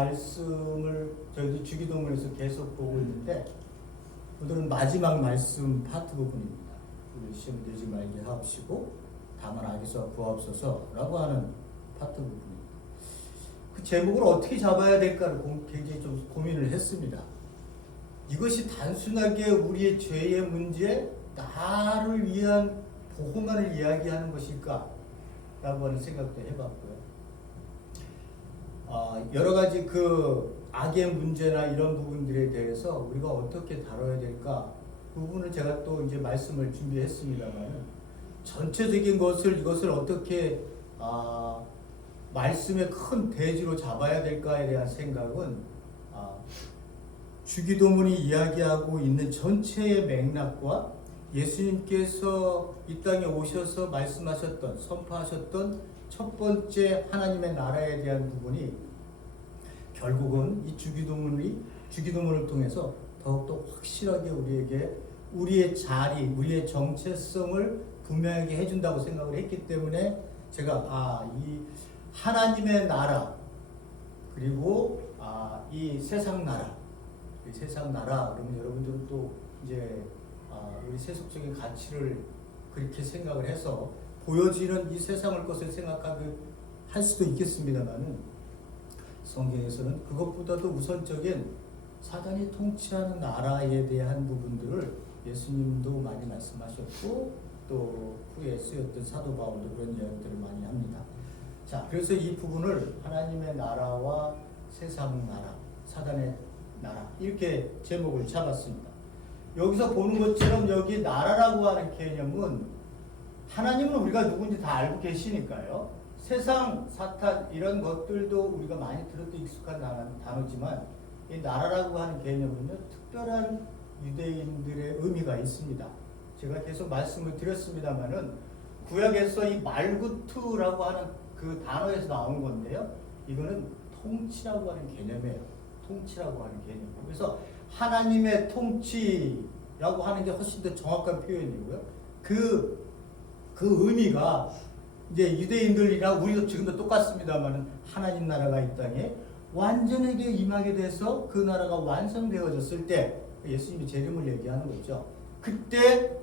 말씀을 저희 주기도문에서 계속 보고 있는데 오늘은 마지막 말씀 파트 부분입니다. 우리 시험 들지 말게 하옵시고 다만 악에서 구하옵소서라고 하는 파트 부분입니다. 그 제목을 어떻게 잡아야 될까를 굉장히 좀 고민을 했습니다. 이것이 단순하게 우리의 죄의 문제, 나를 위한 보호만을 이야기하는 것일까? 라고 하는 생각도 해봤고요. 여러 가지 그 악의 문제나 이런 부분들에 대해서 우리가 어떻게 다뤄야 될까? 그 부분을 제가 또 이제 말씀을 준비했습니다만 전체적인 이것을 어떻게 말씀의 큰 대지로 잡아야 될까에 대한 생각은 주기도문이 이야기하고 있는 전체의 맥락과 예수님께서 이 땅에 오셔서 말씀하셨던, 선포하셨던 첫 번째 하나님의 나라에 대한 부분이 결국은 이 주기도문을 통해서 더욱더 확실하게 우리에게 우리의 자리, 우리의 정체성을 분명하게 해준다고 생각을 했기 때문에 제가 이 하나님의 나라 그리고 이 세상 나라 그러면 여러분들은 또 이제 우리 세속적인 가치를 그렇게 생각을 해서 보여지는 이 세상을 것을 생각하게 할 수도 있겠습니다만은 성경에서는 그것보다도 우선적인 사단이 통치하는 나라에 대한 부분들을 예수님도 많이 말씀하셨고 또 후에 쓰였던 사도 바울도 그런 이야기들을 많이 합니다. 자, 그래서 이 부분을 하나님의 나라와 세상 나라, 사단의 나라 이렇게 제목을 잡았습니다. 여기서 보는 것처럼 여기 나라라고 하는 개념은 하나님은 우리가 누군지 다 알고 계시니까요. 세상, 사탄 이런 것들도 우리가 많이 들었던 익숙한 단어지만 이 나라라고 하는 개념은요. 특별한 유대인들의 의미가 있습니다. 제가 계속 말씀을 드렸습니다만은 구약에서 이 말구투라고 하는 그 단어에서 나온 건데요. 이거는 통치라고 하는 개념이에요. 통치라고 하는 개념. 그래서 하나님의 통치라고 하는 게 훨씬 더 정확한 표현이고요. 그 의미가 이제 유대인들이랑 우리도 지금도 똑같습니다만 하나님 나라가 이 땅에 완전하게 임하게 돼서 그 나라가 완성되어졌을 때 예수님이 재림을 얘기하는 거죠. 그때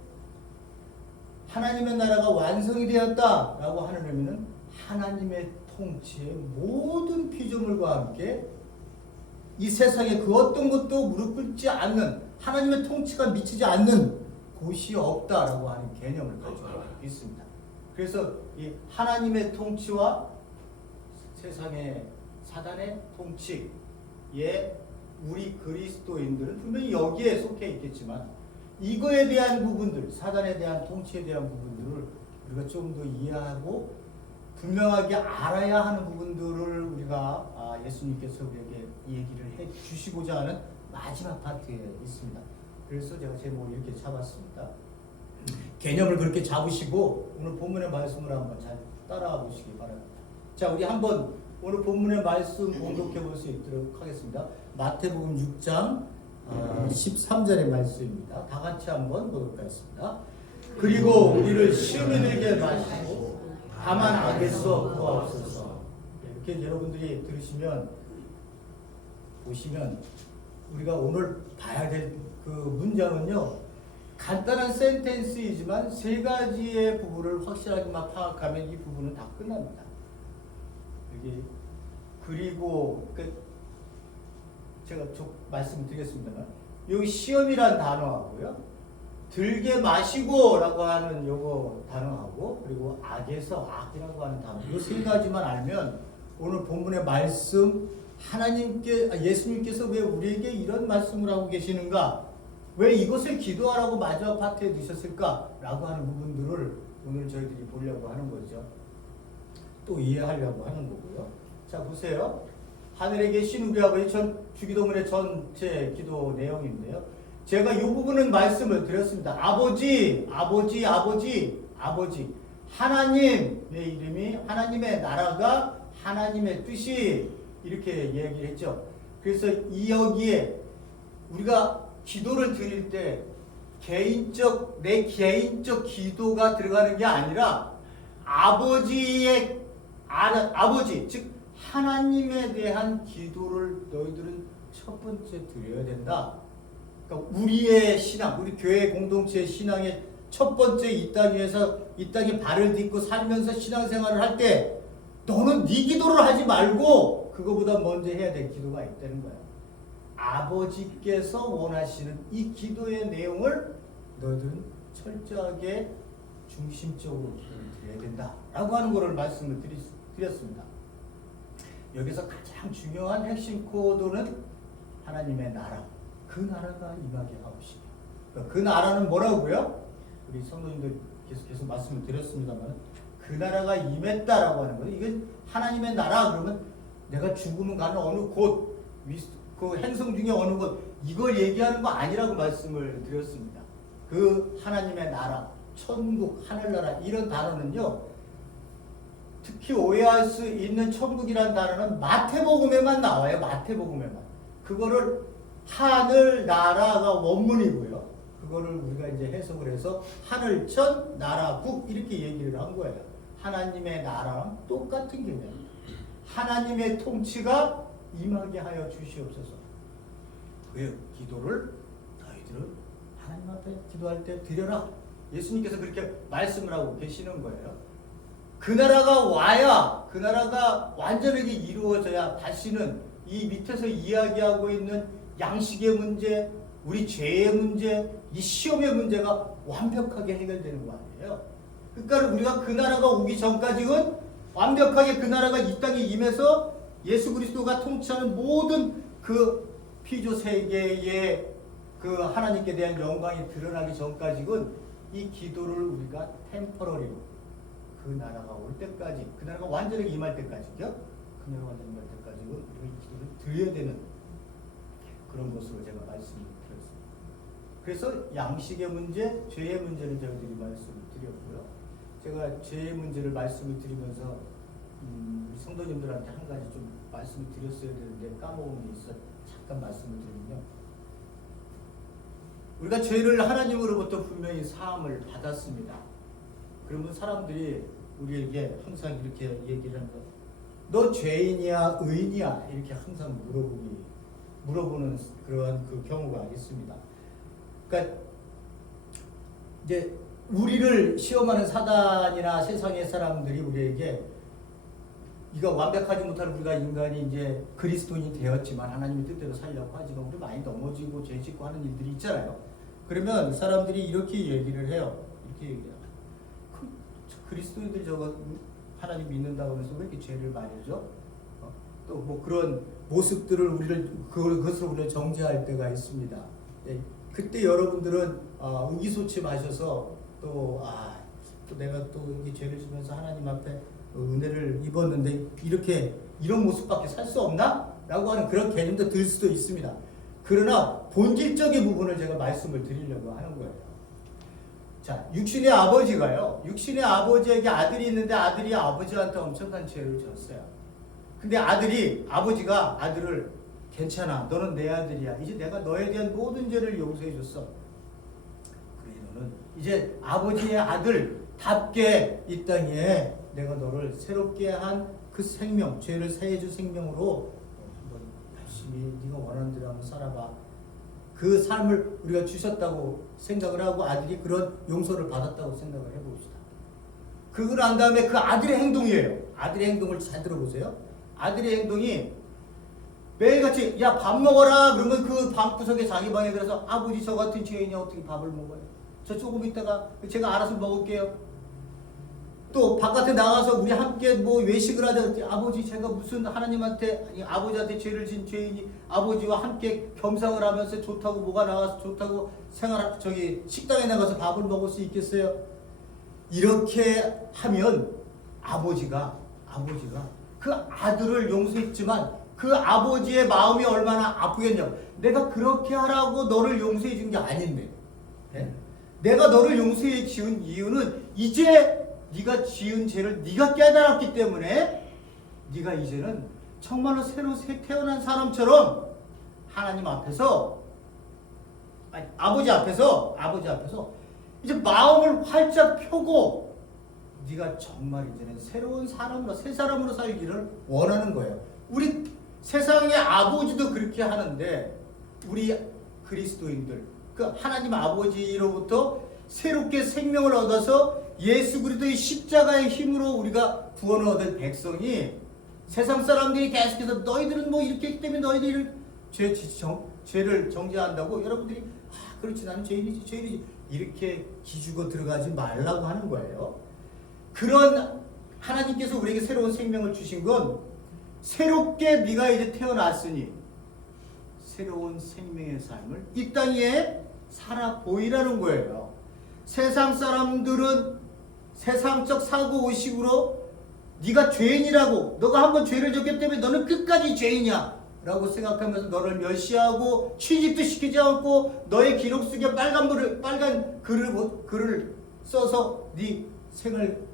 하나님의 나라가 완성이 되었다라고 하는 의미는 하나님의 통치의 모든 피조물과 함께 이 세상에 그 어떤 것도 무릎 꿇지 않는 하나님의 통치가 미치지 않는 곳이 없다라고 하는 개념을 가지고 있습니다. 그래서 이 하나님의 통치와 세상의 사단의 통치에 우리 그리스도인들은 분명히 여기에 속해 있겠지만 이거에 대한 부분들, 사단에 대한 통치에 대한 부분들을 우리가 좀 더 이해하고 분명하게 알아야 하는 부분들을 우리가 예수님께서 우리에게 얘기를 해 주시고자 하는 마지막 파트에 있습니다. 그래서 제가 제목을 이렇게 잡았습니다. 개념을 그렇게 잡으시고 오늘 본문의 말씀을 한번 잘 따라와 보시기 바랍니다. 자, 우리 한번 오늘 본문의 말씀 공독해 볼 수 있도록 하겠습니다. 마태복음 6장 13절의 말씀입니다. 다 같이 한번 보도록 하겠습니다. 그리고 우리를 시험에 들게 마시고 다만 악에서 구하옵소서. 이렇게 여러분들이 들으시면 보시면 우리가 오늘 봐야 될 그 문장은요. 간단한 센텐스이지만 세 가지의 부분을 확실하게만 파악하면 이 부분은 다 끝납니다. 여기 그리고 제가 말씀드리겠습니다만 여기 시험이란 단어하고요. 들게 마시고라고 하는 요거 단어하고 그리고 악에서 악이라고 하는 단어 이 세 가지만 알면 오늘 본문의 말씀 예수님께서 왜 우리에게 이런 말씀을 하고 계시는가? 왜 이것을 기도하라고 마지막 파트에 두셨을까라고 하는 부분들을 오늘 저희들이 보려고 하는 거죠. 또 이해하려고 하는 거고요. 자, 보세요. 하늘에 계신 우리 아버지 주기도문의 전체 기도 내용인데요. 제가 이 부분은 말씀을 드렸습니다. 아버지. 하나님의 이름이 하나님의 나라가 하나님의 뜻이 이렇게 얘기를 했죠. 그래서 여기에 우리가 기도를 드릴 때 내 개인적 기도가 들어가는 게 아니라 아버지, 즉 하나님에 대한 기도를 너희들은 첫 번째 드려야 된다. 그러니까 우리의 신앙, 우리 교회 공동체의 신앙의 첫 번째 이 땅에 발을 딛고 살면서 신앙생활을 할 때 너는 네 기도를 하지 말고 그거보다 먼저 해야 될 기도가 있다는 거야. 아버지께서 원하시는 이 기도의 내용을 너희들은 철저하게 중심적으로 기도를 드려야 된다라고 하는 것을 말씀을 드렸습니다. 여기서 가장 중요한 핵심 코드는 하나님의 나라, 그 나라가 임하게 하옵시며. 그러니까 그 나라는 뭐라고요? 우리 성도님들 계속 말씀을 드렸습니다만 그 나라가 임했다라고 하는 거예요. 이건 하나님의 나라 그러면 내가 죽으면 가는 어느 곳, 그 행성 중에 어느 곳 이걸 얘기하는 거 아니라고 말씀을 드렸습니다. 그 하나님의 나라, 천국, 하늘나라 이런 단어는요. 특히 오해할 수 있는 천국이라는 단어는 마태복음에만 나와요. 마태복음에만. 그거를 하늘나라가 원문이고요. 그거를 우리가 이제 해석을 해서 하늘천, 나라국 이렇게 얘기를 한 거예요. 하나님의 나라랑 똑같은 개념입니다. 하나님의 통치가 임하게 하여 주시옵소서. 그 기도를 너희들은 하나님 앞에 기도할 때 드려라. 예수님께서 그렇게 말씀을 하고 계시는 거예요. 그 나라가 와야 그 나라가 완전하게 이루어져야 다시는 이 밑에서 이야기하고 있는 양식의 문제, 우리 죄의 문제, 이 시험의 문제가 완벽하게 해결되는 거 아니에요. 그러니까 우리가 그 나라가 오기 전까지는 완벽하게 그 나라가 이 땅에 임해서 예수 그리스도가 통치하는 모든 그 피조 세계의 그 하나님께 대한 영광이 드러나기 전까지는 이 기도를 우리가 템퍼러리로 그 나라가 올 때까지, 그 나라가 완전히 임할 때까지요. 그 나라가 완전히 임할 때까지는 우리가 이 기도를 드려야 되는 그런 것으로 제가 말씀을 드렸습니다. 그래서 양식의 문제, 죄의 문제는 저희들이 말씀을 드렸고요. 제가 죄의 문제를 말씀을 드리면서 성도님들한테 한 가지 좀 말씀을 드렸어야 되는데 까먹은 게 있어 잠깐 말씀을 드리면요. 우리가 죄를 하나님으로부터 분명히 사함을 받았습니다. 그러면 사람들이 우리에게 항상 이렇게 얘기를 하는 거, 너 죄인이야, 의인이야 이렇게 항상 물어보는 그러한 그 경우가 있습니다. 그러니까 이제 우리를 시험하는 사단이나 세상의 사람들이 우리에게 네가 완벽하지 못한 우리가 인간이 이제 그리스도인이 되었지만 하나님의 뜻대로 살려고 하지만 우리 많이 넘어지고 죄짓고 하는 일들이 있잖아요. 그러면 사람들이 이렇게 얘기를 해요. 이렇게 얘기해요. 그리스도인들 저거 하나님 믿는다고 하면서 왜 이렇게 죄를 많이 져? 또 뭐 그런 모습들을 그것을 우리가 정죄할 때가 있습니다. 예, 그때 여러분들은 의기소침하셔서 또 내가 또 이게 죄를 지면서 하나님 앞에 은혜를 입었는데 이런 모습밖에 살 수 없나? 라고 하는 그런 개념도 들 수도 있습니다. 그러나 본질적인 부분을 제가 말씀을 드리려고 하는 거예요. 자, 육신의 아버지에게 아들이 있는데 아들이 아버지한테 엄청난 죄를 졌어요. 근데 아버지가 아들을 괜찮아, 너는 내 아들이야. 이제 내가 너에 대한 모든 죄를 용서해 줬어. 그래, 너는 이제 아버지의 아들답게 이 땅에 내가 너를 새롭게 한 그 생명, 죄를 사해줄 생명으로 한번 열심히 네가 원하는 대로 한번 살아봐. 그 삶을 우리가 주셨다고 생각을 하고 아들이 그런 용서를 받았다고 생각을 해봅시다. 그걸 한 다음에 그 아들의 행동이에요. 아들의 행동을 잘 들어보세요. 아들의 행동이 매일같이 야 밥 먹어라 그러면 그 방구석에 자기 방에 들어서 아버지 저 같은 죄인이 어떻게 밥을 먹어요? 저 조금 있다가 제가 알아서 먹을게요. 또 바깥에 나가서 우리 함께 뭐 외식을 하자. 아버지 제가 무슨 하나님한테 아버지한테 죄를 진 죄인이 아버지와 함께 겸상을 하면서 좋다고 뭐가 나와서 좋다고 식당에 나가서 밥을 먹을 수 있겠어요? 이렇게 하면 아버지가 그 아들을 용서했지만 그 아버지의 마음이 얼마나 아프겠냐고. 내가 그렇게 하라고 너를 용서해 준 게 아닌데, 네? 내가 너를 용서해 준 이유는 이제 네가 지은 죄를 네가 깨달았기 때문에 네가 이제는 정말로 새로 태어난 사람처럼 하나님 앞에서 아버지 앞에서 이제 마음을 활짝 펴고 네가 정말 이제는 새로운 사람으로 새 사람으로 살기를 원하는 거예요. 우리 세상의 아버지도 그렇게 하는데 우리 그리스도인들 그 하나님 아버지로부터 새롭게 생명을 얻어서 예수 그리스도의 십자가의 힘으로 우리가 구원을 얻은 백성이 세상 사람들이 계속해서 너희들은 뭐 이렇게 했기 때문에 너희들 죄를 정죄한다고 여러분들이 그렇지 나는 죄인이지 이렇게 기죽어 들어가지 말라고 하는 거예요. 그런 하나님께서 우리에게 새로운 생명을 주신 건 새롭게 네가 이제 태어났으니 새로운 생명의 삶을 이 땅에 살아 보이라는 거예요. 세상 사람들은 세상적 사고의식으로 네가 죄인이라고 너가 한번 죄를 졌기 때문에 너는 끝까지 죄인이야 라고 생각하면서 너를 멸시하고 취직도 시키지 않고 너의 기록 속에 빨간 글을 써서 네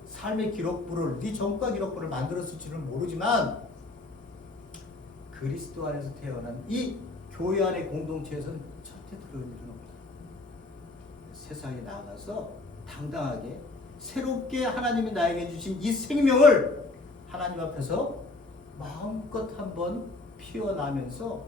삶의 기록부를 네 전과 기록부를 만들었을 줄은 모르지만 그리스도 안에서 태어난 이 교회 안의 공동체에서는 절대 그런 일은 없다. 세상에 나가서 당당하게 새롭게 하나님이 나에게 주신 이 생명을 하나님 앞에서 마음껏 한번 피어나면서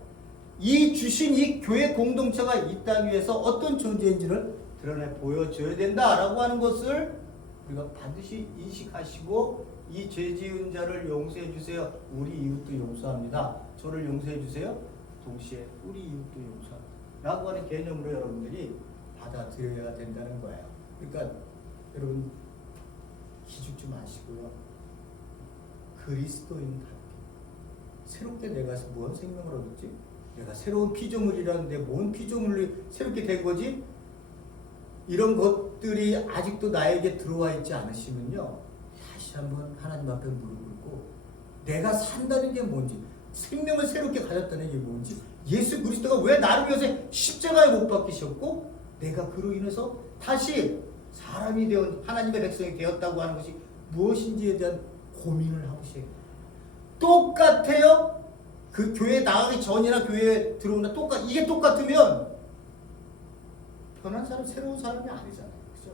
이 주신 이 교회 공동체가 이 땅 위에서 어떤 존재인지를 드러내 보여줘야 된다라고 하는 것을 우리가 반드시 인식하시고 이 죄 지은 자를 용서해 주세요. 우리 이웃도 용서합니다. 저를 용서해 주세요. 동시에 우리 이웃도 용서합니다. 라고 하는 개념으로 여러분들이 받아들여야 된다는 거예요. 그러니까 여러분 기죽지 마시고요. 그리스도인답게 새롭게 내가 뭔 생명을 얻었지? 내가 새로운 피조물이라는데 뭔 피조물이 새롭게 된 거지? 이런 것들이 아직도 나에게 들어와 있지 않으시면요. 다시 한번 하나님 앞에 무릎 꿇고 내가 산다는 게 뭔지 생명을 새롭게 가졌다는 게 뭔지 예수 그리스도가 왜 나를 위해서 십자가에 못 박히셨고 내가 그로 인해서 다시 사람이 되어 하나님의 백성이 되었다고 하는 것이 무엇인지에 대한 고민을 하고 싶어요. 똑같아요. 그 교회에 나가기 전이나 교회에 들어오나 이게 똑같으면 변한 사람 새로운 사람이 아니잖아요. 그죠?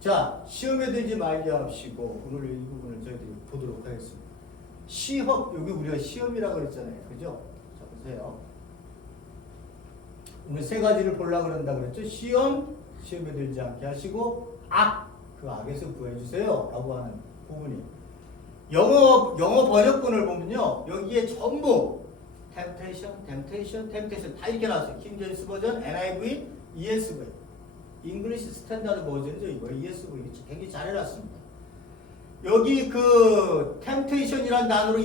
자, 시험에 들지 말게 하시고 오늘 이 부분을 저희들이 보도록 하겠습니다. 시험, 여기 우리가 시험이라고 그랬잖아요. 그죠? 자, 보세요. 오늘 세 가지를 보려고 그런다 그랬죠. 시험에 들지 않게 하시고 그 악에서 구해주세요 라고 하는 부분이 영어 번역본을 보면요. 여기에 전부 temptation 다 이렇게 나왔어요. 킹 제임스 버전, NIV, ESV 잉글리시 스탠다드 버전이죠. 이거 ESV 굉장히 잘 해놨습니다. 여기 그 temptation이라는 단어로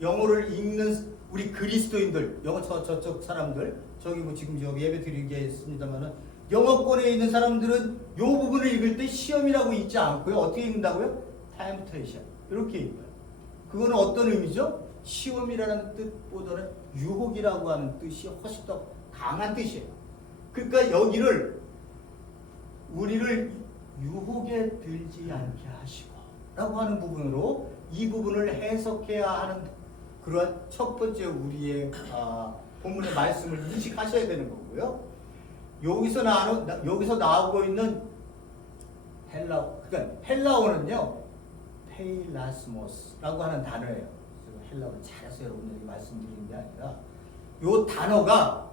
영어를 읽는 우리 그리스도인들, 영어 저쪽 사람들, 저기 뭐 지금 여기 예배 드리겠습니다만은 영어권에 있는 사람들은 이 부분을 읽을 때 시험이라고 읽지 않고요. 어떻게 읽는다고요? temptation 이렇게 읽어요. 그거는 어떤 의미죠? 시험이라는 뜻보다는 유혹이라고 하는 뜻이 훨씬 더 강한 뜻이에요. 그러니까 여기를 우리를 유혹에 들지 않게 하시고 라고 하는 부분으로 이 부분을 해석해야 하는 그러한 첫 번째 우리의 본문의 말씀을 인식하셔야 되는 거고요. 여기서 나오고 있는 그러니까 헬라어는요, 페일라스모스라고 하는 단어예요. 헬라어를 잘해서 여러분들에게 말씀드리는 게 아니라 이 단어가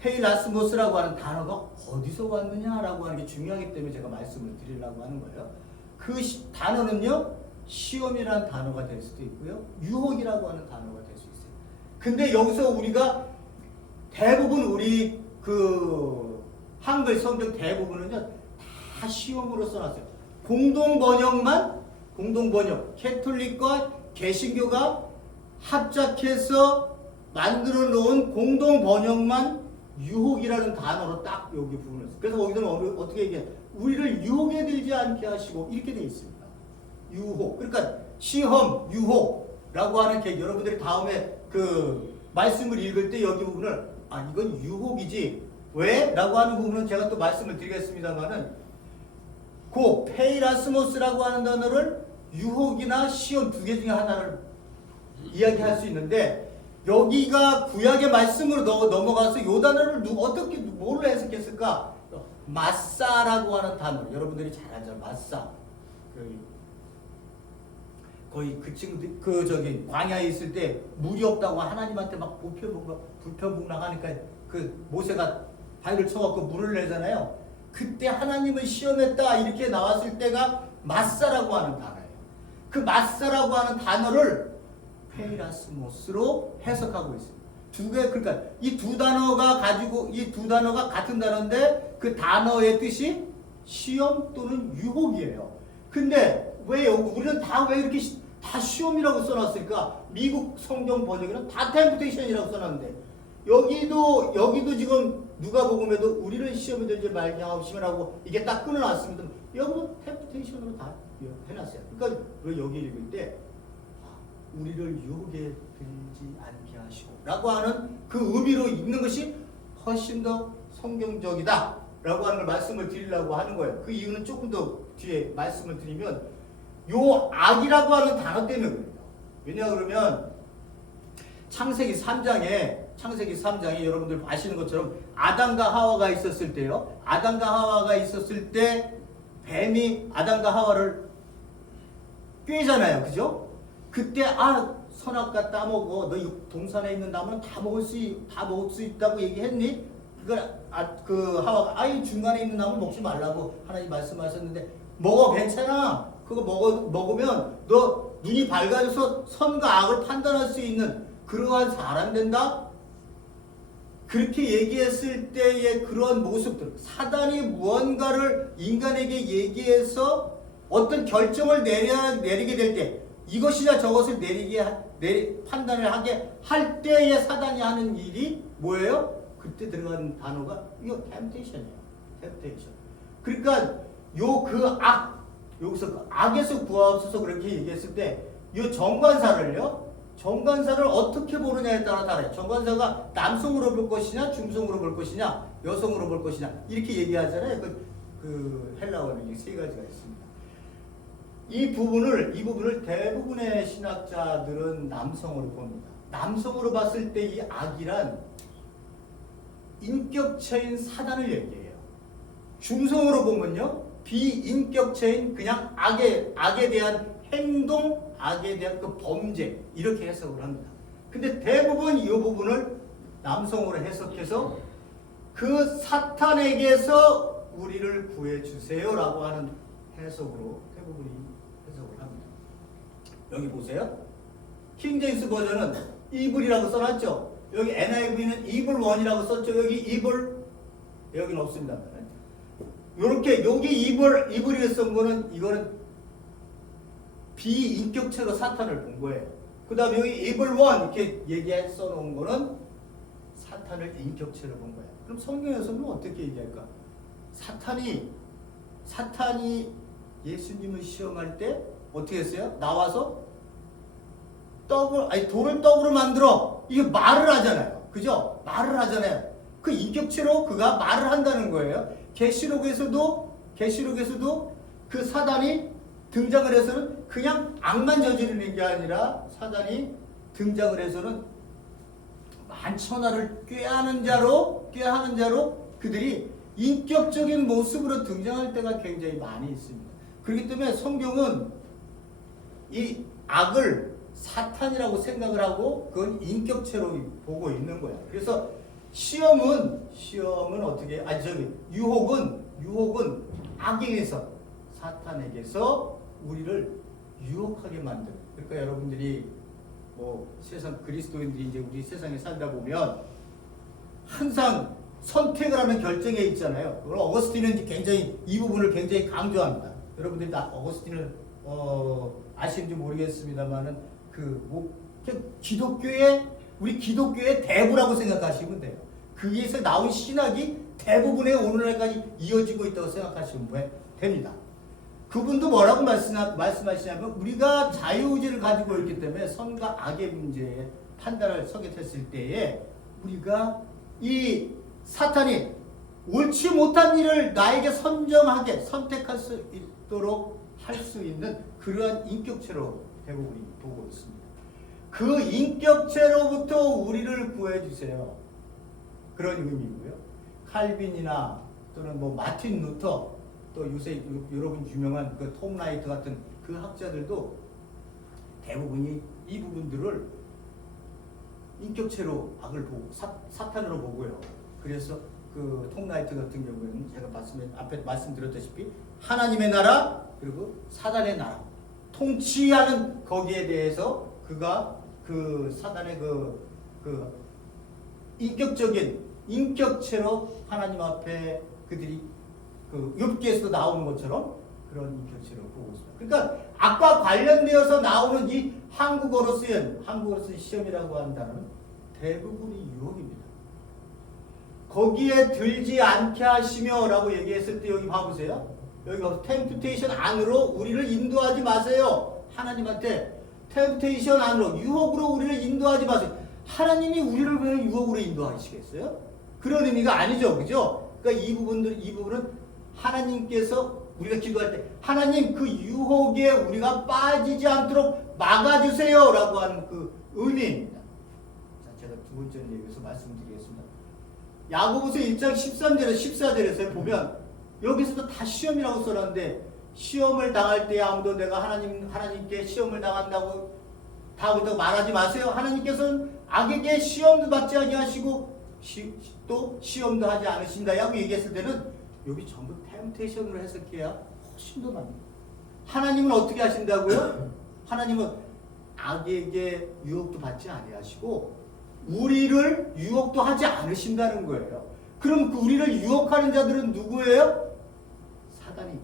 페일라스모스라고 하는 단어가 어디서 왔느냐라고 하는 게 중요하기 때문에 제가 말씀을 드리려고 하는 거예요. 그 단어는요, 시험이라는 단어가 될 수도 있고요, 유혹이라고 하는 단어가 될 수 있어요. 근데 여기서 우리가 대부분 우리 그 한글 성경 대부분은요 다 시험으로 써놨어요. 공동번역 캐톨릭과 개신교가 합작해서 만들어 놓은 공동번역만 유혹이라는 단어로 딱 여기 부분을 써요. 그래서 거기서는 어떻게 얘기해? 우리를 유혹에 들지 않게 하시고 이렇게 되어 있습니다. 유혹. 그러니까 시험, 유혹라고 하는 게 여러분들이 다음에 그 말씀을 읽을 때 여기 부분을 이건 유혹이지. 왜? 라고 하는 부분은 제가 또 말씀을 드리겠습니다만은 그 페이라스모스라고 하는 단어를 유혹이나 시험 두 개 중에 하나를 이야기할 수 있는데 여기가 구약의 말씀으로 넘어가서 이 단어를 어떻게 뭘로 해석했을까? 마사라고 하는 단어 여러분들이 잘 알죠. 마사. 거의 그 친구들 저기 광야에 있을 때 물이 없다고 하나님한테 막 불평불만하니까 그 모세가 바위를 쳐갖고 물을 내잖아요. 그때 하나님을 시험했다 이렇게 나왔을 때가 마사라고 하는 단어예요. 그 마사라고 하는 단어를 페이라스모스로 해석하고 있습니다. 그러니까 이 두 단어가 같은 단어인데 그 단어의 뜻이 시험 또는 유혹이에요. 근데 왜 우리는 왜 이렇게 다 시험이라고 써놨을까? 미국 성경 번역에는 다 템프테이션이라고 써놨는데 여기도 지금 누가복음에도 우리를 시험에 들지 말게 하옵시며라고 이게 딱 끊어놨습니다. 여기도 템프테이션으로 다 해놨어요. 그러니까 왜 여기 읽을 때 우리를 유혹에 들지 않게 하시고 라고 하는 그 의미로 읽는 것이 훨씬 더 성경적이다 라고 하는 걸 말씀을 드리려고 하는 거예요. 그 이유는 조금 더 뒤에 말씀을 드리면 요 악이라고 하는 단어 때문에 그래요. 왜냐 그러면 창세기 3장에 여러분들 아시는 것처럼 아담과 하와가 있었을 때요. 아담과 하와가 있었을 때 뱀이 아담과 하와를 꿰잖아요. 그죠? 그때 선악과 따먹어. 너 동산에 있는 나무는 다 먹을 수 있다고 얘기했니? 그 하와가 이 중간에 있는 나무 먹지 말라고 하나님 말씀하셨는데 먹어 괜찮아. 그거 먹으면 너 눈이 밝아져서 선과 악을 판단할 수 있는 그러한 사람 된다. 그렇게 얘기했을 때의 그런 모습들, 사단이 무언가를 인간에게 얘기해서 어떤 결정을 내리게 될 때 이것이냐 저것을 판단을 하게 할 때에 사단이 하는 일이 뭐예요? 그때 들어가는 단어가 이거 템테이션이에요. 템테이션. 그러니까 여기서 그 악에서 구하옵소서 그렇게 얘기했을 때 이 정관사를 어떻게 보느냐에 따라 다르요. 정관사가 남성으로 볼 것이냐, 중성으로 볼 것이냐, 여성으로 볼 것이냐 이렇게 얘기하잖아요. 그 헬라어는 세 가지가 있습니다. 이 부분을 대부분의 신학자들은 남성으로 봅니다. 남성으로 봤을 때 이 악이란 인격체인 사단을 얘기해요. 중성으로 보면요, 비인격체인 그냥 악에 대한 행동, 악에 대한 그 범죄 이렇게 해석을 합니다. 근데 대부분 이 부분을 남성으로 해석해서 그 사탄에게서 우리를 구해주세요라고 하는 해석으로 대부분이 해석을 합니다. 여기 보세요. 킹제임스 버전은 evil이라고 써놨죠. 여기 NIV는 evil one이라고 썼죠. 여기 evil, 여기는 없습니다. 요렇게 여기 evil이라고 쓴 거는 이거는 비인격체로 사탄을 본 거예요. 그 다음에 여기 evil one 이렇게 써놓은 거는 사탄을 인격체로 본 거예요. 그럼 성경에서는 어떻게 얘기할까? 사탄이 예수님을 시험할 때 어떻게 했어요? 나와서 돌을 떡으로 만들어. 이게 말을 하잖아요. 그죠? 말을 하잖아요. 그 인격체로 그가 말을 한다는 거예요. 계시록에서도 그 사단이 등장을 해서는 그냥 악만 저지르는 게 아니라 사단이 등장을 해서는 만천하를 꾀하는 자로 그들이 인격적인 모습으로 등장할 때가 굉장히 많이 있습니다. 그렇기 때문에 성경은 이 악을 사탄이라고 생각을 하고 그건 인격체로 보고 있는 거야. 그래서 시험은 어떻게 유혹은 악에게서 사탄에게서 우리를 유혹하게 만드는. 그러니까 여러분들이 세상 그리스도인들이 이제 우리 세상에 살다 보면 항상 선택을 하는 결정에 있잖아요. 그걸 어거스틴은 굉장히 이 부분을 굉장히 강조합니다. 여러분들이 어거스틴을 아시는지 모르겠습니다만은 우리 기독교의 대부라고 생각하시면 돼요. 거기에서 나온 신학이 대부분의 오늘날까지 이어지고 있다고 생각하시면 됩니다. 그분도 뭐라고 말씀하시냐면 우리가 자유의지를 가지고 있기 때문에 선과 악의 문제에 판단을 서게 됐을 때에 우리가 이 사탄이 옳지 못한 일을 나에게 선택할 수 있도록 할 수 있는 그러한 인격체로 대부분이 보고 있습니다. 그 인격체로부터 우리를 구해주세요. 그런 의미고요. 칼빈이나 또는 뭐 마틴 루터, 또 요새 여러분 유명한 그 톰 라이트 같은 그 학자들도 대부분이 이 부분들을 인격체로 악을 보고 사탄으로 보고요. 그래서 그 톰 라이트 같은 경우에는 제가 앞에 말씀드렸다시피 하나님의 나라 그리고 사단의 나라 통치하는 거기에 대해서 그가 그 사단의 그 인격적인 인격체로 하나님 앞에 그들이 그 욥기에서 나오는 것처럼 그런 인격체로 보고 있습니다. 그러니까 악과 관련되어서 나오는 이 한국어로 쓰인 시험이라고 하는 단어는 대부분이 유혹입니다. 거기에 들지 않게 하시며라고 얘기했을 때 여기 봐보세요. 여기 봐서 템프테이션 안으로 우리를 인도하지 마세요. 하나님한테 템프테이션 안으로 유혹으로 우리를 인도하지 마세요. 하나님이 우리를 왜 유혹으로 인도하시겠어요? 그런 의미가 아니죠, 그죠? 그러니까 이 부분은 하나님께서 우리가 기도할 때 하나님 그 유혹에 우리가 빠지지 않도록 막아주세요라고 하는 그 의미입니다. 자, 제가 두 번째 얘기해서 말씀드리겠습니다. 야고보서 1장 13절에 14절에서 보면 여기서도 다 시험이라고 써놨는데 시험을 당할 때 아무도 내가 하나님께 시험을 당한다고 말하지 마세요. 하나님께서는 악에게 시험도 받지 아니하시고 또 시험도 하지 않으신다라고 얘기했을 때는 여기 전부 템테이션으로 해석해야 훨씬 더 납니다. 하나님은 어떻게 하신다고요? 하나님은 악에게 유혹도 받지 아니하시고 우리를 유혹도 하지 않으신다는 거예요. 그럼 그 우리를 유혹하는 자들은 누구예요? 사단.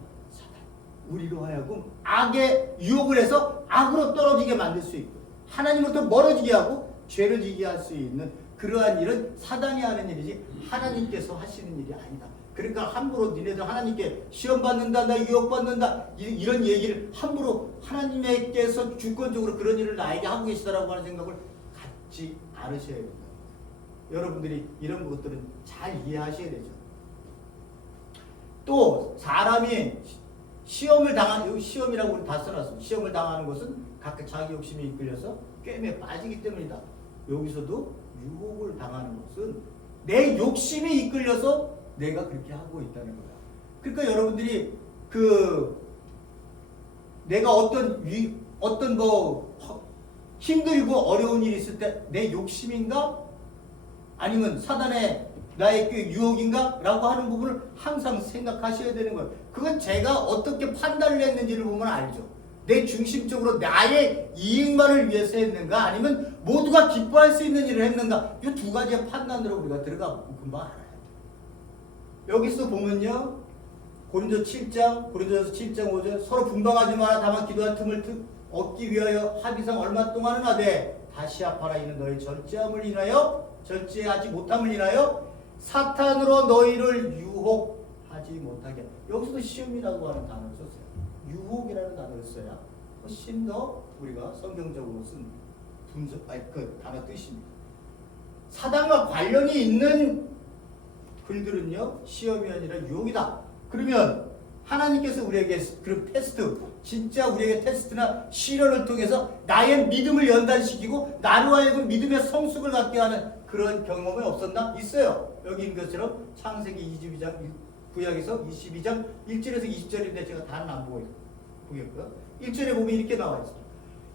우리로 하여금 악에 유혹을 해서 악으로 떨어지게 만들 수 있고 하나님으로부터 멀어지게 하고 죄를 지게 할 수 있는 그러한 일은 사단이 하는 일이지 하나님께서 하시는 일이 아니다. 그러니까 함부로 니네들 하나님께 시험받는다, 나 유혹받는다 이런 얘기를 함부로 하나님께서 주권적으로 그런 일을 나에게 하고 계시다라고 하는 생각을 갖지 않으셔야 된다. 여러분들이 이런 것들은 잘 이해하셔야 되죠. 또 사람이 시험을 당하는, 여기 시험이라고 우리 다 써놨습니다. 시험을 당하는 것은 각각 자기 욕심에 이끌려서 꿰매 빠지기 때문이다. 여기서도 유혹을 당하는 것은 내 욕심에 이끌려서 내가 그렇게 하고 있다는 거야. 그러니까 여러분들이 내가 어떤 힘들고 어려운 일이 있을 때 내 욕심인가? 아니면 사단의 나의 그 유혹인가? 라고 하는 부분을 항상 생각하셔야 되는 거예요. 그건 제가 어떻게 판단을 했는지를 보면 알죠. 내 중심적으로 나의 이익만을 위해서 했는가? 아니면 모두가 기뻐할 수 있는 일을 했는가? 이 두 가지의 판단으로 우리가 들어가면 금방 알아요. 여기서 보면요. 고린도서 7장 5절 서로 분방하지 마라. 다만 기도할 틈을 얻기 위하여 합의상 얼마 동안은 하되 다시 합하라. 이는 너희 절제하지 못함을 인하여 사탄으로 너희를 유혹하지 못하게. 여기서도 시험이라고 하는 단어를 썼어요. 유혹이라는 단어를 써야 훨씬 더 우리가 성경적으로 쓴 그 단어 뜻입니다. 사단과 관련이 있는 글들은요 시험이 아니라 유혹이다. 그러면 하나님께서 우리에게 그런 테스트, 진짜 우리에게 테스트나 시련을 통해서 나의 믿음을 연단시키고 나로 하여금 믿음의 성숙을 갖게 하는 그런 경험이 없었나? 있어요. 여기 있는 것처럼 창세기 22장 구약에서 22장 1절에서 20절인데 제가 다는 안 보겠고요. 1절에 보면 이렇게 나와 있습니다.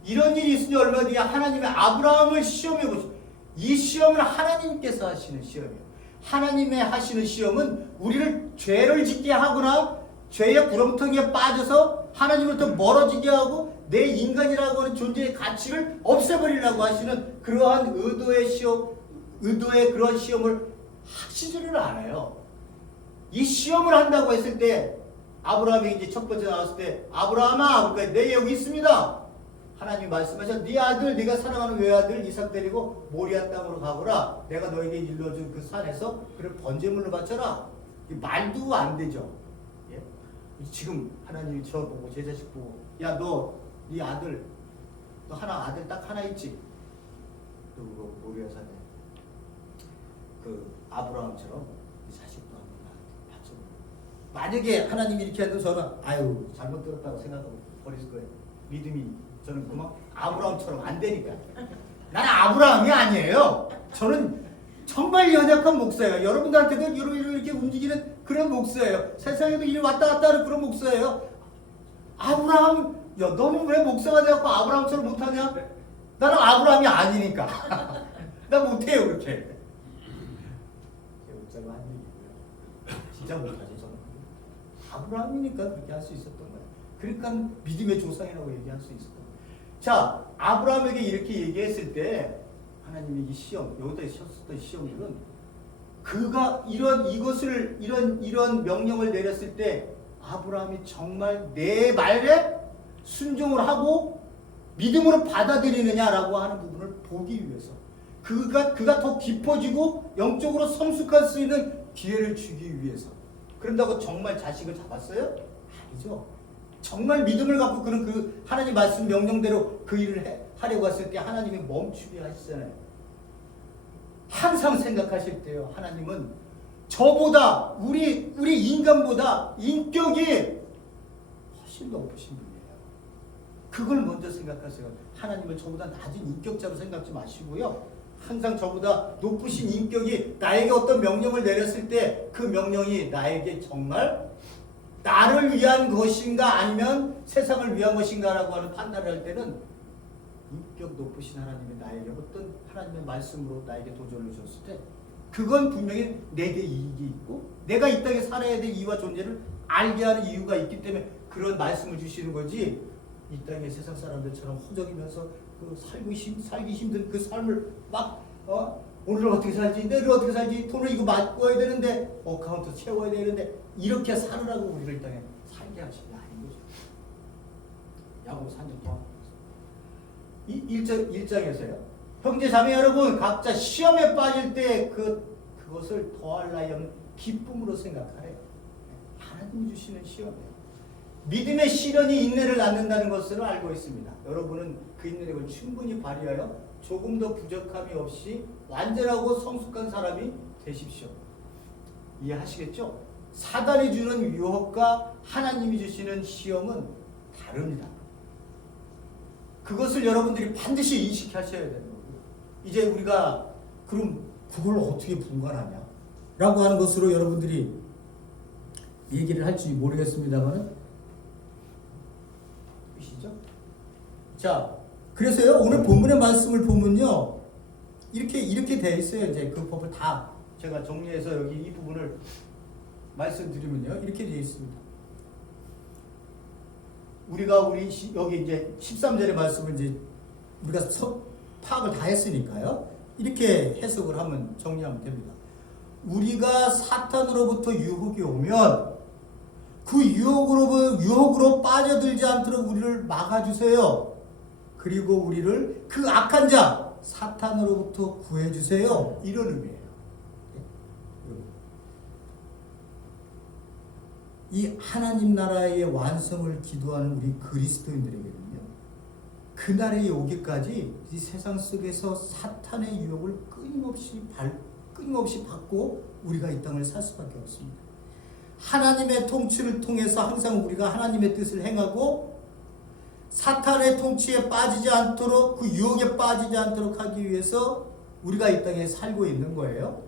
이런 일이 있으니 얼마 뒤에 하나님의 아브라함을 시험해 보시오. 이 시험은 하나님께서 하시는 시험이에요. 하나님의 하시는 시험은 우리를 죄를 짓게 하거나 죄의 구렁텅이에 빠져서 하나님으로부터 멀어지게 하고 내 인간이라고 하는 존재의 가치를 없애버리려고 하시는 그러한 의도의 그런 시험을 하시지를 않아요. 이 시험을 한다고 했을 때 아브라함이 이제 첫 번째 나왔을 때 아브라함아, 그러니까 내 여기 있습니다. 하나님이 말씀하셔. 네 아들, 네가 사랑하는 외아들 이삭 데리고 모리아 땅으로 가거라. 내가 너에게 일러준 그 산에서 그를 번제물로 바쳐라. 말도 안 되죠. 예? 지금 하나님이 저 보고 제 자식 보고 야, 너 네 아들, 너 아들 딱 하나 있지. 그리고 모리아 산에 그 아브라함처럼 네 자식도 한번 바쳐. 만약에 하나님이 이렇게 해도 저는 아유 잘못 들었다고 생각하고 버릴 거예요. 믿음이 저는 그만 아브라함처럼 안 되니까. 나는 아브라함이 아니에요. 저는 정말 연약한 목사예요. 여러분들한테도 이렇게 움직이는 그런 목사예요. 세상에도 일이 왔다 갔다 하는 그런 목사예요. 아브라함, 야 너는 왜 목사가 돼갖고 아브라함처럼 못하냐? 나는 아브라함이 아니니까. 나 못해요 그렇게. 제 목사가 한 얘기고요. 진짜 못하죠 저는. 아브라함이니까 그렇게 할 수 있었던 거예요. 그러니까 믿음의 조상이라고 얘기할 수 있었던 거예요. 자, 아브라함에게 이렇게 얘기했을 때 하나님이 이 시험, 여기다 셨었던 시험들은 그가 이런 명령을 내렸을 때 아브라함이 정말 내 말에 순종을 하고 믿음으로 받아들이느냐라고 하는 부분을 보기 위해서 그가 더 깊어지고 영적으로 성숙할 수 있는 기회를 주기 위해서. 그런다고 정말 자식을 잡았어요? 아니죠. 정말 믿음을 갖고 그런 그 하나님 말씀 명령대로 그 일을 하려고 했을 때 하나님이 멈추게 하시잖아요. 항상 생각하실 때요. 하나님은 저보다 우리 인간보다 인격이 훨씬 높으신 분이에요. 그걸 먼저 생각하세요. 하나님을 저보다 낮은 인격자로 생각하지 마시고요. 항상 저보다 높으신 인격이 나에게 어떤 명령을 내렸을 때 그 명령이 나에게 정말 나를 위한 것인가 아니면 세상을 위한 것인가라고 하는 판단을 할 때는 인격 높으신 하나님이 나에게 어떤 하나님의 말씀으로 나에게 도전을 주셨을 때 그건 분명히 내게 이익이 있고 내가 이 땅에 살아야 될 이유와 존재를 알게 하는 이유가 있기 때문에 그런 말씀을 주시는 거지. 이 땅의 세상 사람들처럼 허덕이면서 그 살기 힘든 그 삶을 막 오늘은 어떻게 살지, 내일은 어떻게 살지, 돈을 이거 맞고야 되는데 어카운트 채워야 되는데 이렇게 살으라고 우리를 이 땅에 살게 하신 게 아닌 거죠. 야고보 3장 동안 이 1장에서요. 형제 자매 여러분 각자 시험에 빠질 때 그것을 더할 나위 없는 기쁨으로 생각하래요. 하나님이 주시는 시험이에요. 믿음의 시련이 인내를 낳는다는 것을 알고 있습니다. 여러분은 그 인내력을 충분히 발휘하여 조금 더 부족함이 없이 완전하고 성숙한 사람이 되십시오. 이해하시겠죠? 사단이 주는 유혹과 하나님이 주시는 시험은 다릅니다. 그것을 여러분들이 반드시 인식하셔야 되는 거고요. 이제 우리가 그럼 그걸 어떻게 분간하냐? 라고 하는 것으로 여러분들이 얘기를 할지 모르겠습니다만 보시죠. 자, 그래서요 오늘 본문의 말씀을 보면요 이렇게 돼 있어요. 이제 그 법을 다 제가 정리해서 여기 이 부분을 말씀드리면요 이렇게 돼 있습니다. 우리가 여기 이제 13절의 말씀을 이제 우리가 파악을 다 했으니까요. 이렇게 해석을 하면 정리하면 됩니다. 우리가 사탄으로부터 유혹이 오면 그 유혹으로 빠져들지 않도록 우리를 막아주세요. 그리고 우리를 그 악한 자 사탄으로부터 구해주세요. 이런 의미예요. 이 하나님 나라의 완성을 기도하는 우리 그리스도인들에게는요. 그날이 오기까지 이 세상 속에서 사탄의 유혹을 끊임없이 받고 우리가 이 땅을 살 수밖에 없습니다. 하나님의 통치를 통해서 항상 우리가 하나님의 뜻을 행하고 사탄의 통치에 빠지지 않도록 그 유혹에 빠지지 않도록 하기 위해서 우리가 이 땅에 살고 있는 거예요.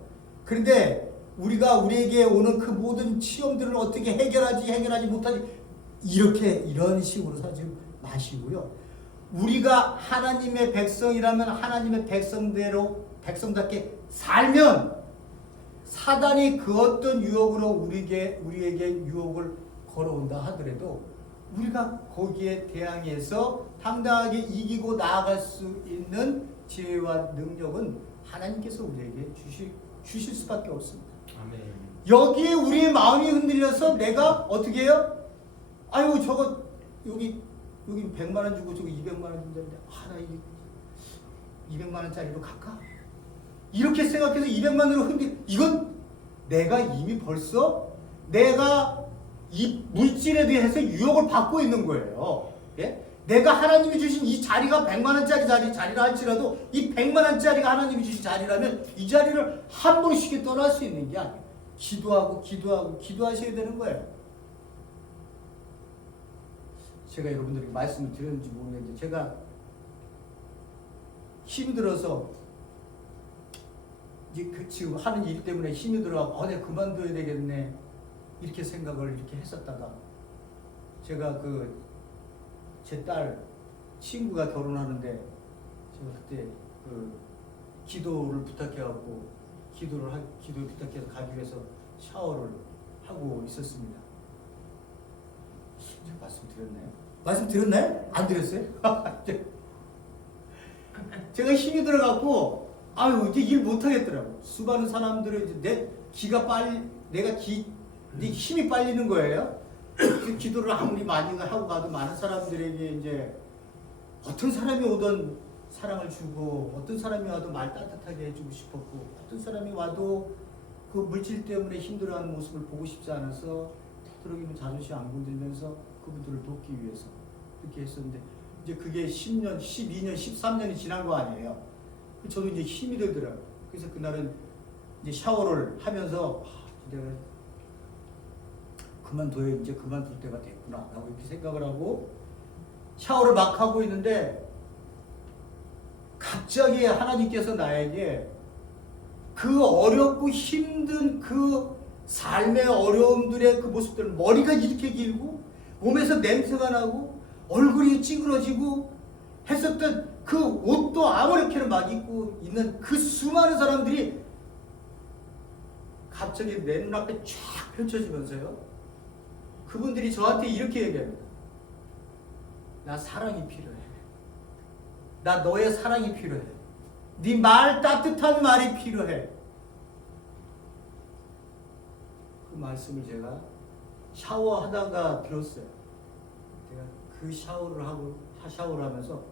그런데 우리에게 오는 그 모든 시험들을 어떻게 해결하지 못하지 이런 식으로 살지 마시고요. 우리가 하나님의 백성이라면 하나님의 백성답게 살면 사단이 그 어떤 유혹으로 우리에게 유혹을 걸어온다 하더라도 우리가 거기에 대항해서 당당하게 이기고 나아갈 수 있는 지혜와 능력은 하나님께서 우리에게 주실 수밖에 없습니다. 아멘. 여기에 우리의 마음이 흔들려서 내가 어떻게 해요? 아유 저거 여기 100만 원 주고 저거 200만 원 준다는데 나 200만 원짜리로 갈까? 이렇게 생각해서 200만 원으로 이건 내가 이미 벌써 내가 이 물질에 대해서 유혹을 받고 있는 거예요. 예? 내가 하나님이 주신 이 자리가 100만 원짜리 자리라 할지라도 이 100만 원짜리가 하나님이 주신 자리라면 이 자리를 함부로 쉽게 떠날 수 있는 게 아니에요. 기도하셔야 되는 거예요. 제가 여러분들에게 말씀을 드렸는지 모르겠는데 제가 힘들어서 지금 하는 일 때문에 힘이 들어가고 내가 그만둬야 되겠네. 이렇게 생각을 이렇게 했었다가 제가 제 딸 친구가 결혼하는데 제가 그때 기도를 부탁해갖고 기도를 부탁해서 가기 위해서 샤워를 하고 있었습니다. 제가 말씀드렸나요? 말씀드렸나요? 안 드렸어요? 제가 힘이 들어갖고 이제 일 못하겠더라고. 수많은 사람들의 이제 내가 힘이 빨리는 거예요. 그 기도를 아무리 많이 하고 가도 많은 사람들에게 이제 어떤 사람이 오던 사랑을 주고 어떤 사람이 와도 말 따뜻하게 해주고 싶었고 어떤 사람이 와도 그 물질 때문에 힘들어하는 모습을 보고 싶지 않아서 되도록이면 자존심 안 건들면서 그분들을 돕기 위해서 그렇게 했었는데 이제 그게 10년, 12년, 13년이 지난 거 아니에요. 저도 이제 힘이 들더라고요. 그래서 그날은 이제 샤워를 하면서 내가 이제 그만둘 때가 됐구나 라고 이렇게 생각을 하고 샤워를 막 하고 있는데 갑자기 하나님께서 나에게 그 어렵고 힘든 그 삶의 어려움들의 그 모습들, 머리가 이렇게 길고 몸에서 냄새가 나고 얼굴이 찌그러지고 했었던 그 옷도 아무렇게나 막 입고 있는 그 수많은 사람들이 갑자기 내 눈앞에 쫙 펼쳐지면서요. 그분들이 저한테 이렇게 얘기합니다. 나 사랑이 필요해. 나 너의 사랑이 필요해. 네 말 따뜻한 말이 필요해. 그 말씀을 제가 샤워하다가 들었어요. 제가 그 샤워를 하면서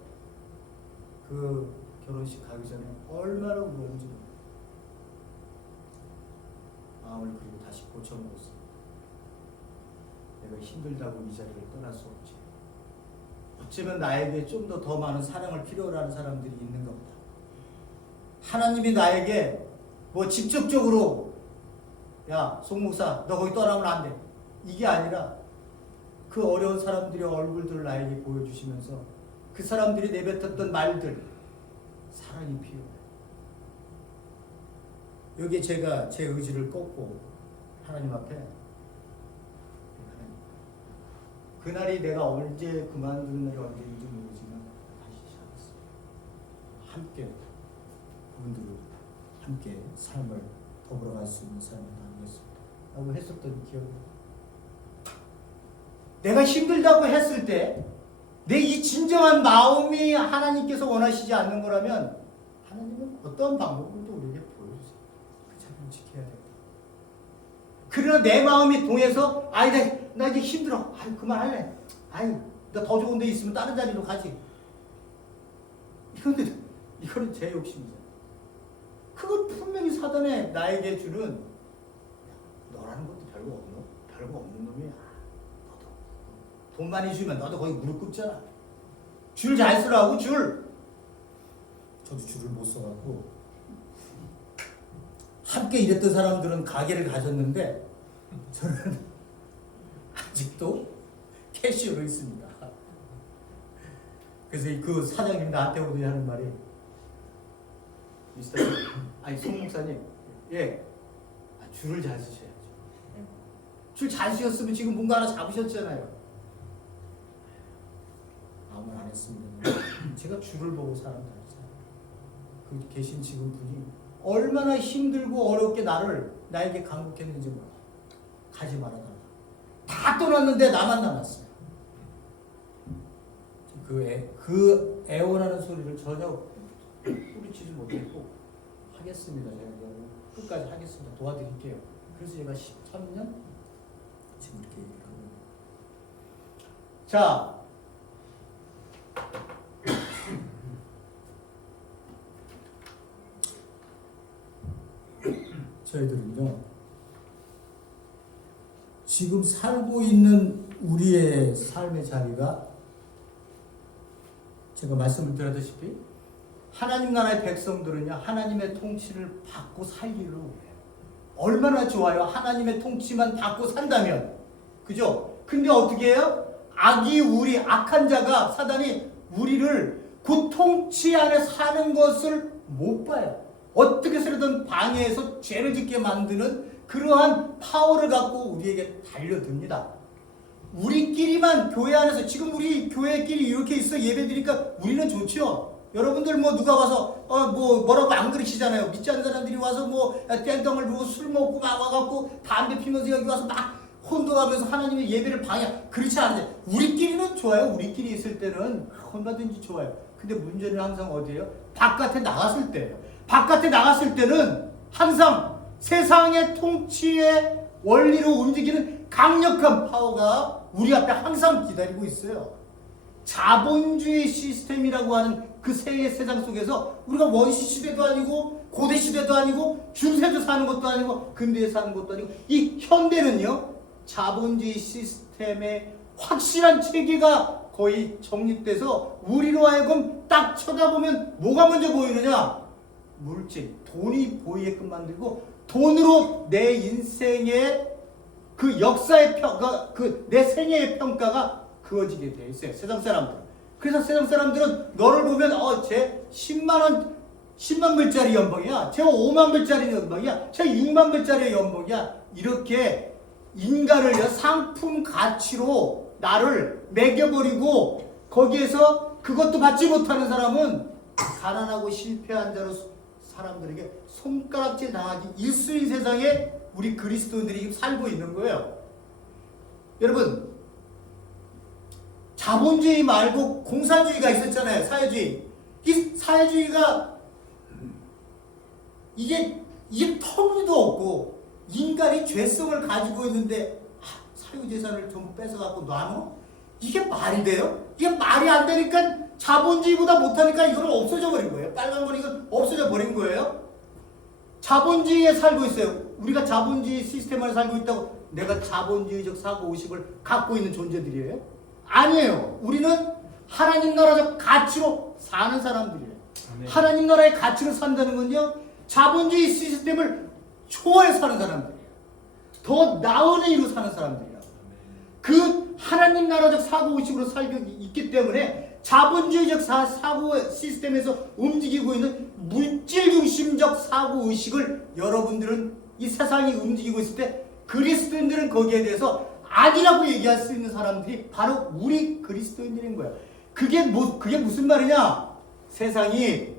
그 결혼식 가기 전에 얼마나 울었는지 마음을 그리고 다시 고쳐먹었어요. 내가 힘들다고 이 자리를 떠날 수 없지. 어쩌면 나에게 좀 더 많은 사랑을 필요로 하는 사람들이 있는가 보다. 하나님이 나에게 직접적으로 야, 송 목사 너 거기 떠나면 안 돼. 이게 아니라 그 어려운 사람들의 얼굴들을 나에게 보여주시면서 그 사람들이 내뱉었던 말들, 사랑이 필요해. 여기에 제가 제 의지를 꺾고 하나님 앞에 그날이 내가 언제 그만두는 날이 언제인지 모르지만 다시 시작했어요. 함께 그분들을 함께 삶을 더불어갈 수 있는 삶을 나누겠습니다 라고 했었던 기억이 내가 힘들다고 했을 때 내 이 진정한 마음이 하나님께서 원하시지 않는 거라면 하나님은 어떤 방법으로도 우리에게 보여주세요. 그 자리를 지켜야 됩니다. 그러나 내 마음이 동해서 나 이제 힘들어. 그만할래. 나 더 좋은 데 있으면 다른 자리로 가지. 이거는 제 욕심이잖아. 그건 분명히 사단에 나에게 주는 너라는 것도 별거 없는 놈이야. 너도 돈 많이 주면 너도 거기 무릎 꿇잖아. 줄 잘 쓰라고 줄. 저도 줄을 못 써갖고 함께 일했던 사람들은 가게를 가졌는데 저는 아직도 캐시어로 있습니다. 그래서 그 사장님 나한테 오더니 하는 말이 송 목사님, 줄을 잘 쓰셔야죠. 줄 잘 쓰셨으면 지금 뭔가 하나 잡으셨잖아요. 아무 말 안 했습니다. 제가 줄을 보고 사람들 그 계신 직원분이 얼마나 힘들고 어렵게 나에게 강국했는지 몰라. 가지 말아달라. 다 떠났는데 나만 남았어요. 그 애원하는 소리를 전혀 뿌리치지 못했고 하겠습니다. 제가 끝까지 하겠습니다. 도와드릴게요. 그래서 제가 13년 지금 이렇게 얘기를 하고 있는 거예요. 자, 저희들은요 지금 살고 있는 우리의 삶의 자리가 제가 말씀을 드렸다시피 하나님 나라의 백성들은요 하나님의 통치를 받고 살기를 원해요. 얼마나 좋아요. 하나님의 통치만 받고 산다면. 그죠? 근데 어떻게 해요? 악한 자가 사단이 우리를 그 통치 안에 사는 것을 못 봐요. 어떻게 해서든 방해해서 죄를 짓게 만드는 그러한 파워를 갖고 우리에게 달려듭니다. 우리끼리만 교회 안에서 지금 우리 교회끼리 이렇게 있어 예배드리니까 우리는 좋죠. 여러분들 뭐 누가 와서 뭐라고 안 그러시잖아요. 믿지 않는 사람들이 와서 뭐 땡덩을 두고 술 먹고 막 와갖고 담배 피면서 여기 와서 막 혼동하면서 하나님의 예배를 방해. 그렇지 않은데 우리끼리는 좋아요. 우리끼리 있을 때는 얼마든지 좋아요. 근데 문제는 항상 어디예요? 바깥에 나갔을 때예요. 바깥에 나갔을 때는 항상 세상의 통치의 원리로 움직이는 강력한 파워가 우리 앞에 항상 기다리고 있어요. 자본주의 시스템이라고 하는 그 세상 속에서 우리가 원시 시대도 아니고 고대 시대도 아니고 중세도 사는 것도 아니고 근대에 사는 것도 아니고 이 현대는요 자본주의 시스템의 확실한 체계가 거의 정립돼서 우리로 하여금 딱 쳐다보면 뭐가 먼저 보이느냐? 물질, 돈이 보이게끔 만들고 돈으로 내 인생의 그 역사의 평가, 내 생애의 평가가 그어지게 돼 있어요. 세상 사람들은. 그래서 세상 사람들은 너를 보면 쟤 10만 불짜리 연봉이야. 쟤 5만 불짜리 연봉이야. 쟤 6만 불짜리 연봉이야. 이렇게 인간을 상품 가치로 나를 매겨버리고 거기에서 그것도 받지 못하는 사람은 가난하고 실패한 자로 사람들에게 손가락질 당하기 일수인 세상에 우리 그리스도인들이 살고 있는 거예요. 여러분 자본주의 말고 공산주의가 있었잖아요. 사회주의. 이 사회주의가 이게 터무니도 없고 인간이 죄성을 가지고 있는데 사유재산을 전부 뺏어갖고 나눠? 이게 말이 돼요? 이게 말이 안 되니까 자본주의보다 못하니까 이거는 없어져 버린 거예요. 빨간 건 이건 없어져 버린 거예요. 자본주의에 살고 있어요. 우리가 자본주의 시스템 안에 살고 있다고 내가 자본주의적 사고의식을 갖고 있는 존재들이에요? 아니에요. 우리는 하나님 나라적 가치로 사는 사람들이에요. 아멘. 하나님 나라의 가치로 산다는 건요 자본주의 시스템을 초월해 사는 사람들이에요. 더 나은 의로 사는 사람들이라고. 그 하나님 나라적 사고의식으로 살고 있기 때문에 자본주의적 사고 시스템에서 움직이고 있는 물질 중심적 사고의식을 여러분들은 이 세상이 움직이고 있을 때 그리스도인들은 거기에 대해서 아니라고 얘기할 수 있는 사람들이 바로 우리 그리스도인들인 거예요. 그게 무슨 말이냐? 세상이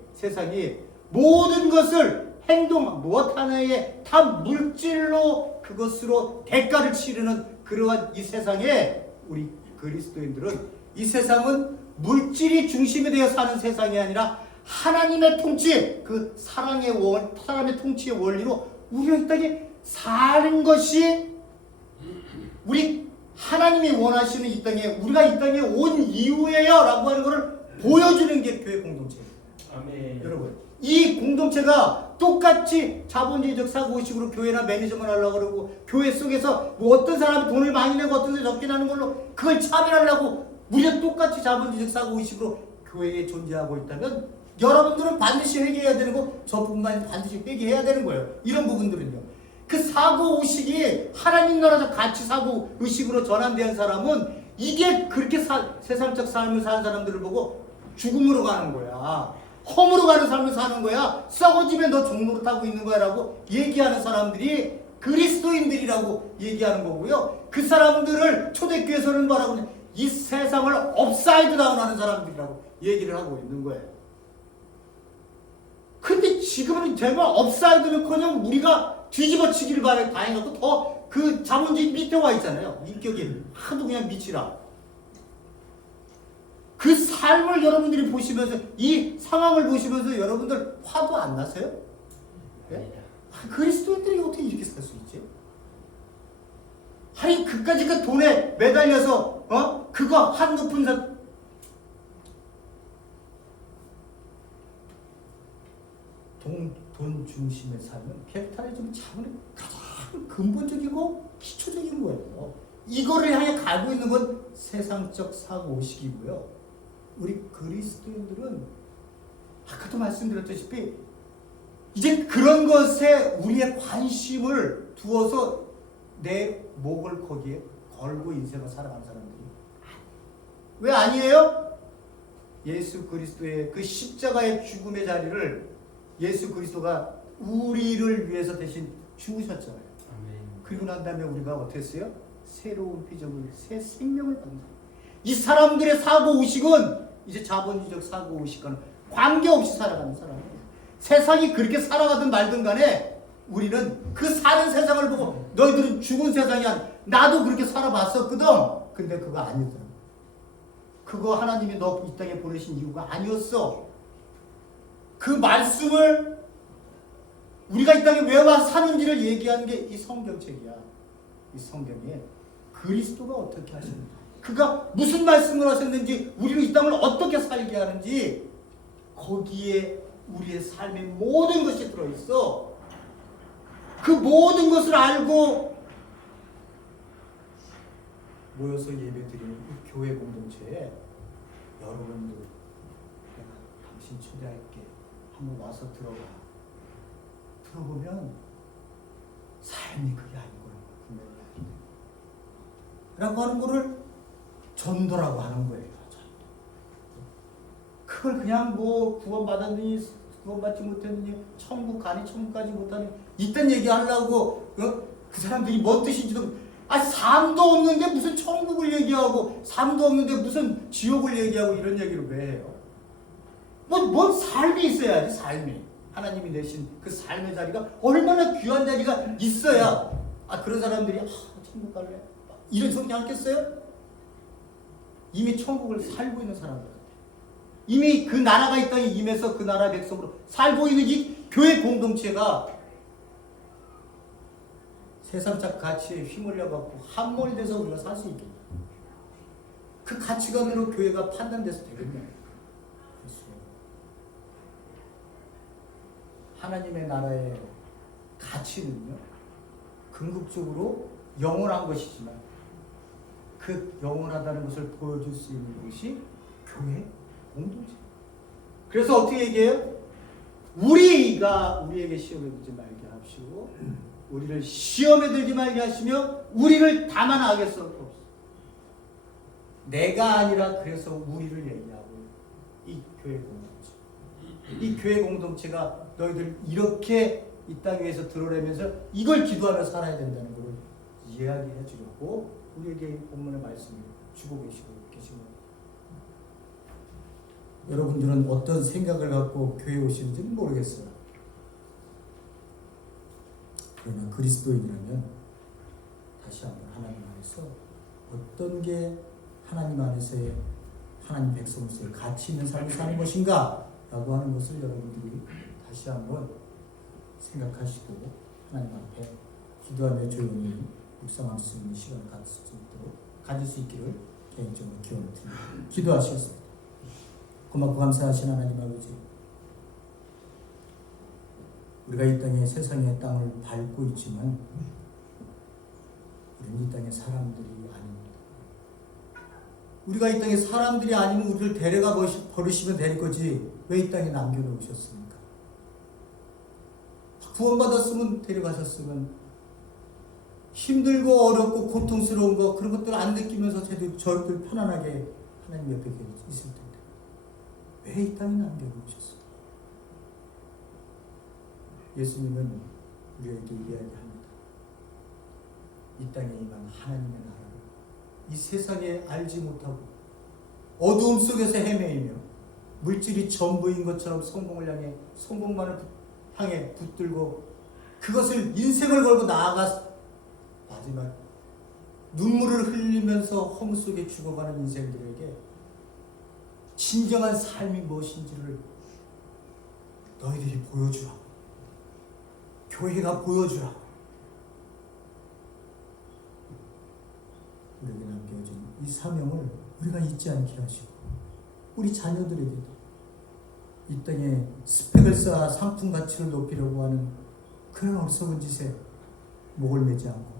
모든 것을 행동 무엇 하나에 다 물질로 그것으로 대가를 치르는 그러한 이 세상에 우리 그리스도인들은 이 세상은 물질이 중심이 되어 사는 세상이 아니라 하나님의 통치, 그 사랑의 통치의 원리로 우리가 이 땅에 사는 것이 우리 하나님이 원하시는 이 땅에 우리가 이 땅에 온 이유예요 라고 하는 것을 보여주는 게 교회 공동체입니다. 아멘. 여러분 이 공동체가 똑같이 자본주의적 사고의식으로 교회나 매니저만 하려고 그러고 교회 속에서 뭐 어떤 사람이 돈을 많이 내고 어떤 사람이 적게 나는 걸로 그걸 차별하려고 우리가 똑같이 자본주의적 사고의식으로 교회에 존재하고 있다면 여러분들은 반드시 회개해야 되는 거 저뿐만 반드시 회개해야 되는 거예요. 이런 부분들은요. 그 사고의식이 하나님 나라적 가치 사고의식으로 전환된 사람은 이게 그렇게 세상적 삶을 사는 사람들을 보고 죽음으로 가는 거야. 험으로 가는 삶을 사는 거야. 썩어지면 너 종로로 타고 있는 거야 라고 얘기하는 사람들이 그리스도인들이라고 얘기하는 거고요. 그 사람들을 초대교회에서는 뭐라고 하냐. 이 세상을 업사이드 다운하는 사람들이라고 얘기를 하고 있는 거예요. 근데 지금은 정말 업사이드는커녕 우리가 뒤집어치기를 당해갖고 더 그 자본주의 밑에 와 있잖아요. 인격이 하도 그냥 미치라. 그 삶을 여러분들이 보시면서 이 상황을 보시면서 여러분들 화도 안 나세요? 네? 그리스도인들이 어떻게 이렇게 살 수 있지? 아니 그까지 그 돈에 매달려서 그거 한 높은 돈 중심의 삶은 캐피탈리즘을 잡는 가장 근본적이고 기초적인 거예요. 이거를 향해 가고 있는 건 세상적 사고의식이고요. 우리 그리스도인들은 아까도 말씀드렸다시피 이제 그런 것에 우리의 관심을 두어서 내 목을 거기에 걸고 인생을 살아가는 사람들이 왜 아니에요? 예수 그리스도의 그 십자가의 죽음의 자리를 예수 그리스도가 우리를 위해서 대신 죽으셨잖아요. 그리고 난 다음에 우리가 어떻게 했어요? 새로운 피조물, 새 생명을 받는 거예요. 이 사람들의 사고의식은 이제 자본주의적 사고의식과는 관계없이 살아가는 사람이에요. 세상이 그렇게 살아가든 말든 간에 우리는 그 사는 세상을 보고 너희들은 죽은 세상이 아니야. 나도 그렇게 살아봤었거든. 근데 그거 아니더라. 그거 하나님이 너 이 땅에 보내신 이유가 아니었어. 그 말씀을 우리가 이 땅에 왜 와서 사는지를 얘기하는 게 이 성경책이야. 이 성경에 그리스도가 어떻게 하셨는지, 그가 무슨 말씀을 하셨는지, 우리를 이 땅을 어떻게 살게 하는지, 거기에 우리의 삶의 모든 것이 들어있어. 그 모든 것을 알고 모여서 예배드리는 이 교회 공동체에 여러분들, 내가 당신 초대할게, 한번 와서 들어봐. 들어보면 삶이 그게 아닌 거라고 분명히 알게 돼. 라고 하는 거를 전도라고 하는 거예요. 그걸 그냥 뭐 구원받았느니 구원받지 못했느니 천국 가니 천국 가지 못하니 이딴 얘기하려고 그 사람들이 뭔 뜻인지도 삶도 없는데 무슨 천국을 얘기하고 삶도 없는데 무슨 지옥을 얘기하고 이런 얘기를 왜 해요? 뭔 삶이 있어야지. 삶이 하나님이 내신 그 삶의 자리가 얼마나 귀한 자리가 있어야 그런 사람들이 천국 갈래? 이런 소리 하겠어요? 이미 천국을 살고 있는 사람들, 이미 그 나라가 이 땅에 임해서 그 나라 백성으로 살고 있는 이 교회 공동체가 세상적 가치에 휘말려갖고 함몰돼서 우리가 살 수 있겠냐? 그 가치관으로 교회가 판단돼서 되겠냐? 하나님의 나라의 가치는요, 궁극적으로 영원한 것이지만 그 영원하다는 것을 보여줄 수 있는 것이 교회 공동체. 그래서 어떻게 얘기해요? 우리가 우리에게 시험에 들지 말게 하시고 우리를 시험에 들지 말게 하시며 우리를 다만 악에 썩고 없어. 내가 아니라 그래서 우리를 얘기하고 이 교회 공동체, 이 교회 공동체가 너희들 이렇게 이 땅 위에서 드러내면서 이걸 기도하며 살아야 된다는 걸 이야기해 주려고 우리에게 본문의 말씀을 주고 계시고 여러분들은 어떤 생각을 갖고 교회에 오시는지는 모르겠어요. 그러나 그리스도인이라면 다시 한번 하나님 안에서 어떤 게 하나님 안에서의 하나님 백성으로서의 가치 있는 삶을 사는 것인가 라고 하는 것을 여러분들이 다시 한번 생각하시고 하나님 앞에 기도하며 조용히 묵상할 수 있는 시간을 가질 수 있기를 개인적으로 기원을 드립니다. 기도하시겠습니다. 고맙고 감사하신 하나님 아버지, 우리가 이 땅에 세상의 땅을 밟고 있지만 우리는 이 땅의 사람들이 아닙니다. 우리가 이 땅의 사람들이 아니면 우리를 데려가 버리시면 될 거지 왜 이 땅에 남겨놓으셨습니까? 구원받았으면 데려가셨으면 힘들고 어렵고 고통스러운 거 그런 것들 안 느끼면서 저희들 편안하게 하나님 옆에 있을 텐데 왜 이 땅에 남겨놓으셨어요? 예수님은 우리에게 이야기합니다. 이 땅에 임한 하나님의 나라를 이 세상에 알지 못하고 어두움 속에서 헤매이며 물질이 전부인 것처럼 성공만을 향해 붙들고 그것을 인생을 걸고 나아가 마지막 눈물을 흘리면서 허무 속에 죽어가는 인생들에게 진정한 삶이 무엇인지를 너희들이 보여주라. 교회가 보여주라. 우리에게 남겨진 이 사명을 우리가 잊지 않게 하시고 우리 자녀들에게도 이 땅에 스펙을 쌓아 상품 가치를 높이려고 하는 그런 어리석은 짓에 목을 매지 않고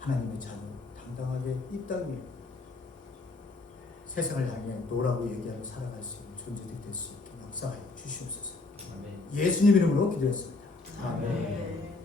하나님의 자녀 당당하게 이 땅 위에 세상을 향해 노라고 얘기하며 살아갈 수 있는 존재들이 될 수 있게 역사하여 주시옵소서. 예수님 이름으로 기도했습니다. 아멘.